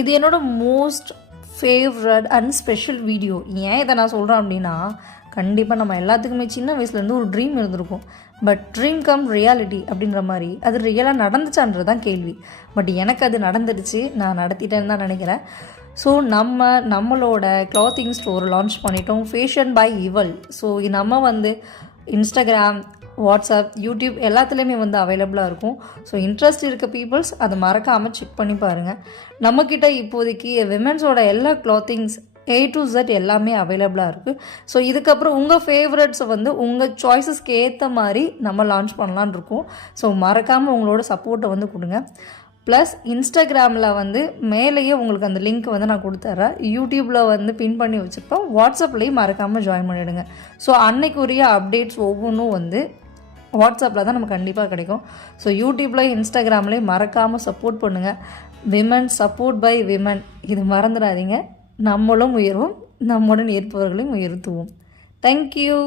இது என்னோட most favourite and special video. ஏன் இதை நான் சொல்கிறேன் அப்படின்னா, கண்டிப்பாக நம்ம எல்லாத்துக்குமே சின்ன வயசுலேருந்து ஒரு ட்ரீம் இருந்திருக்கும். பட் ட்ரீம் கம் ரியாலிட்டி அப்படின்ற மாதிரி அது ரியலாக நடந்துச்சான்றது தான் கேள்வி. பட் எனக்கு அது நடந்துடுச்சு, நான் நடத்திட்டேன்னு தான் நினைக்கிறேன். ஸோ நம்மளோட கிளாத்திங் ஸ்டோர் லான்ச் பண்ணிட்டோம், ஃபேஷன் பை இவல். ஸோ நம்ம வந்து இன்ஸ்டாகிராம், வாட்ஸ்அப், யூடியூப் எல்லாத்துலேயுமே வந்து அவைலபிளாக இருக்கும். ஸோ இன்ட்ரெஸ்ட் இருக்க பீப்புள்ஸ் அதை மறக்காமல் செக் பண்ணி பாருங்கள். நம்மக்கிட்ட இப்போதைக்கு விமென்ஸோட எல்லா கிளாத்திங்ஸ் A to Z எல்லாமே அவைலபிளாக இருக்குது. ஸோ இதுக்கப்புறம் உங்கள் ஃபேவரட்ஸை வந்து உங்கள் சாய்ஸஸ்க்கு ஏற்ற மாதிரி நம்ம லான்ச் பண்ணலான் இருக்கோம். ஸோ மறக்காமல் உங்களோட சப்போர்ட்டை வந்து கொடுங்க. ப்ளஸ் இன்ஸ்டாகிராமில் வந்து மேலேயே உங்களுக்கு அந்த லிங்க் வந்து நான் கொடுத்துட்றேன். யூடியூப்பில் வந்து பின் பண்ணி வச்சுருப்போம். வாட்ஸ்அப்லேயும் மறக்காமல் ஜாயின் பண்ணிவிடுங்க. ஸோ அன்னைக்குரிய அப்டேட்ஸ் ஒவ்வொன்றும் வந்து வாட்ஸ்அப்பில் தான் நமக்கு கண்டிப்பாக கிடைக்கும். ஸோ யூடியூப்லேயும் இன்ஸ்டாகிராம்லேயும் மறக்காமல் சப்போர்ட் பண்ணுங்கள். விமன் சப்போர்ட் பை விமன், இது மறந்துடாதீங்க. நம்மளும் உயர்வோம், நம்முடன் இருப்பவர்களையும் உயர்த்துவோம். தேங்க்யூ.